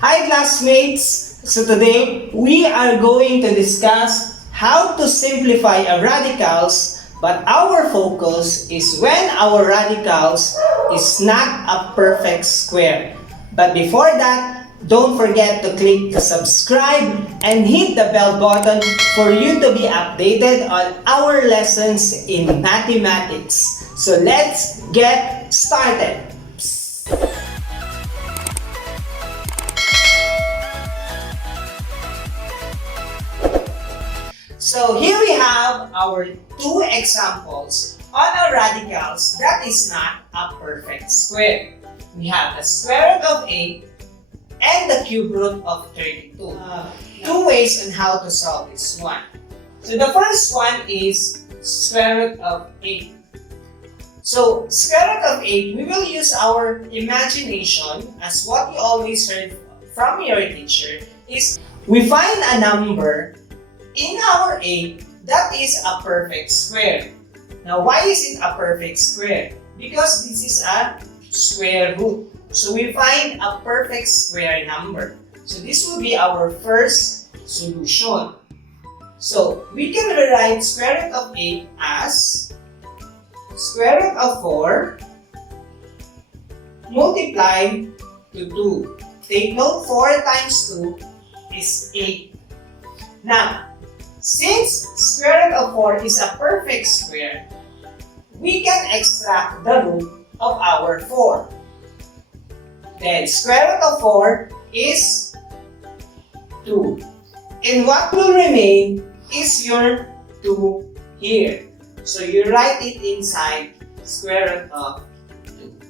Hi classmates! So today, we are going to discuss how to simplify our radicals, but our focus is when our radicals is not a perfect square. But before that, don't forget to click the subscribe and hit the bell button for you to be updated on our lessons in mathematics. So let's get started! So here we have our two examples on our radicals that is not a perfect square. We have the square root of 8 and the cube root of 32. Two ways on how to solve this one. So the first one is square root of 8. So square root of 8, we will use our imagination as what you always heard from your teacher is we find a number in our 8 that is a perfect square. Now why is it a perfect square? Because this is a square root. So we find a perfect square number. So this will be our first solution. So we can rewrite square root of 8 as square root of 4 multiplied to 2. Take note, 4 times 2 is 8. Now, since square root of 4 is a perfect square, we can extract the root of our 4. Then square root of 4 is 2. And what will remain is your 2 here. So you write it inside square root of 2.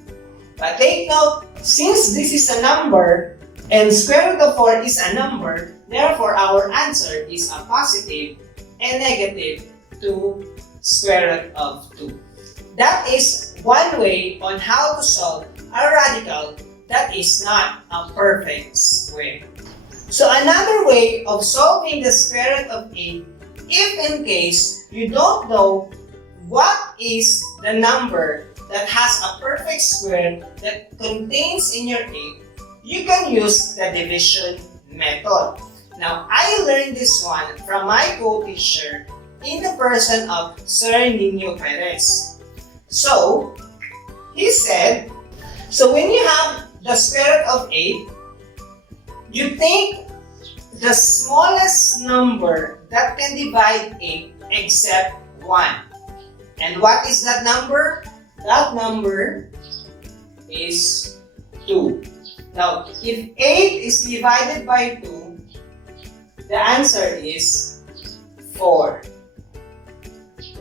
But take note, since this is a number and square root of 4 is a number, therefore our answer is a positive and negative to square root of 2. That is one way on how to solve a radical that is not a perfect square. So another way of solving the square root of 8, if in case you don't know what is the number that has a perfect square that contains in your 8, you can use the division method. Now, I learned this one from my co-teacher in the person of Sir Nino Perez. So, he said, so when you have the square root of 8, you take the smallest number that can divide 8 except 1. And what is that number? That number is 2. Now, if 8 is divided by 2, the answer is 4.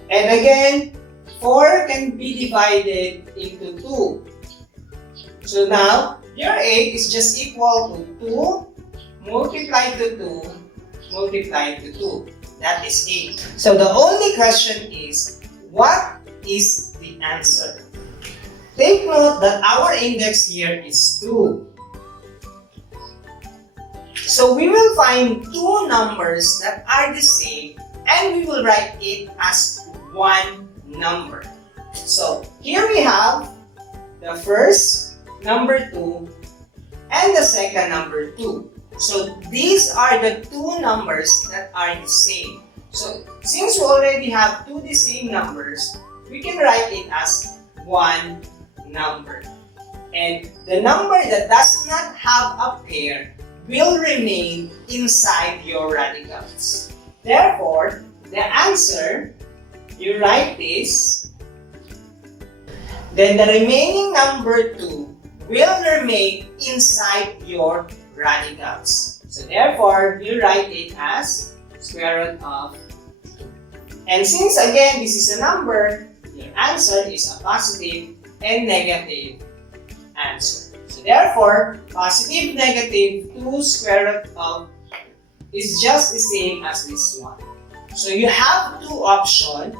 And again, 4 can be divided into 2. So now, your 8 is just equal to 2 multiplied to 2 multiplied to 2. That is 8. So the only question is, what is the answer? Take note that our index here is 2. So we will find two numbers that are the same and we will write it as one number. So here we have the first number 2 and the second number 2. So these are the two numbers that are the same. So since we already have two the same numbers, we can write it as one number. And the number that does not have a pair will remain inside your radicals. Therefore, the answer, you write this, then the remaining number 2 will remain inside your radicals. So therefore, you write it as square root of 2. And since again, this is a number, your answer is a positive and negative answer. So therefore, positive, negative 2 square root of is just the same as this one. So you have two options.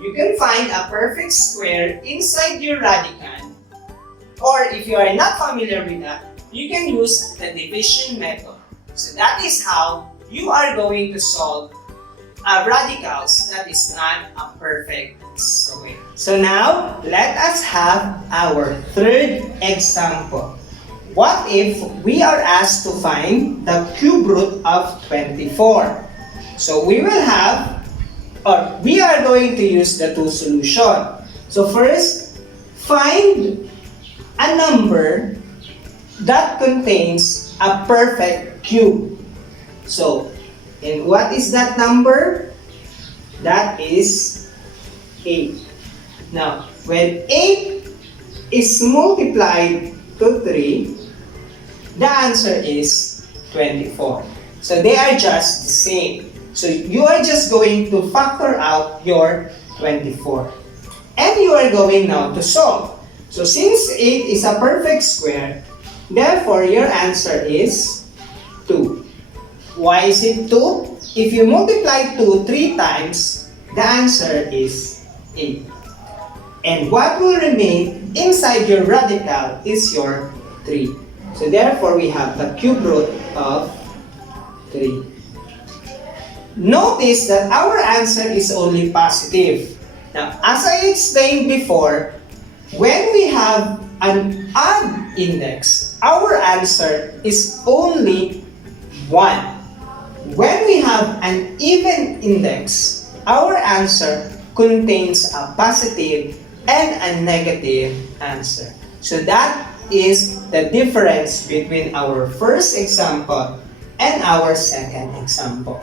You can find a perfect square inside your radical, or if you are not familiar with that, you can use the division method. So that is how you are going to solve radicals that is not a perfect square. So now, let us have our third example. what if we are asked to find the cube root of 24? So we will have, or we are going to use the two solutions. So first, find a number that contains a perfect cube. So, and what is that number? That is 8. Now, when 8 is multiplied to 3, the answer is 24. So they are just the same. So you are just going to factor out your 24. And you are going now to solve. So since 8 is a perfect square, therefore your answer is 2. Why is it 2? If you multiply 2 3 times, the answer is 8. And what will remain inside your radical is your 3. So therefore we have the cube root of 3. Notice that our answer is only positive. Now, as I explained before, when we have an odd index, our answer is only 1. When we have an even index, our answer contains a positive and a negative answer. So that is the difference between our first example and our second example.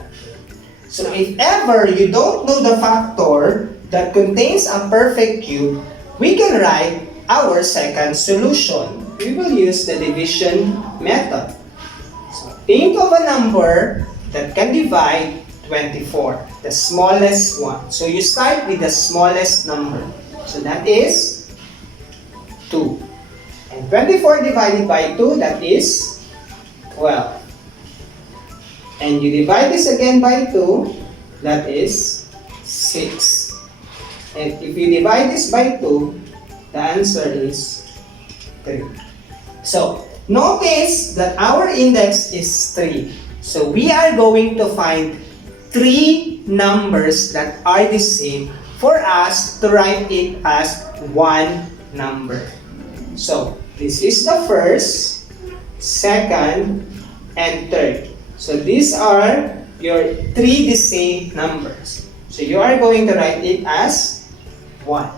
So if ever you don't know the factor that contains a perfect cube, we can write our second solution. We will use the division method. So think of a number that can divide 24, the smallest one. So you start with the smallest number. So that is 2. And 24 divided by 2, that is 12. And you divide this again by 2, that is 6. And if you divide this by 2, the answer is 3. So, notice that our index is 3. So, we are going to find 3 numbers that are the same for us to write it as one number. So, this is the first, second, and third. So, these are your 3 the same numbers. So, you are going to write it as 1.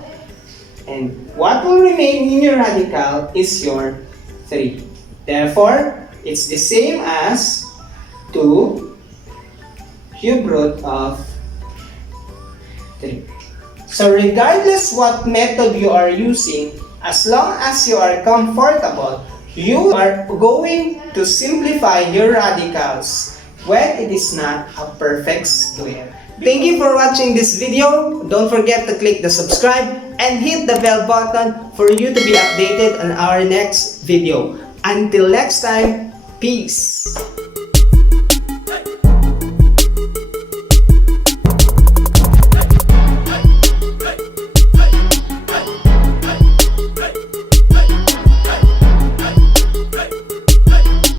And what will remain in your radical is your 3. Therefore, it's the same as 2 cube root of 3. So regardless what method you are using, as long as you are comfortable, you are going to simplify your radicals when it is not a perfect square. Thank you for watching this video. Don't forget to click the subscribe and hit the bell button for you to be updated on our next video. Until next time, peace!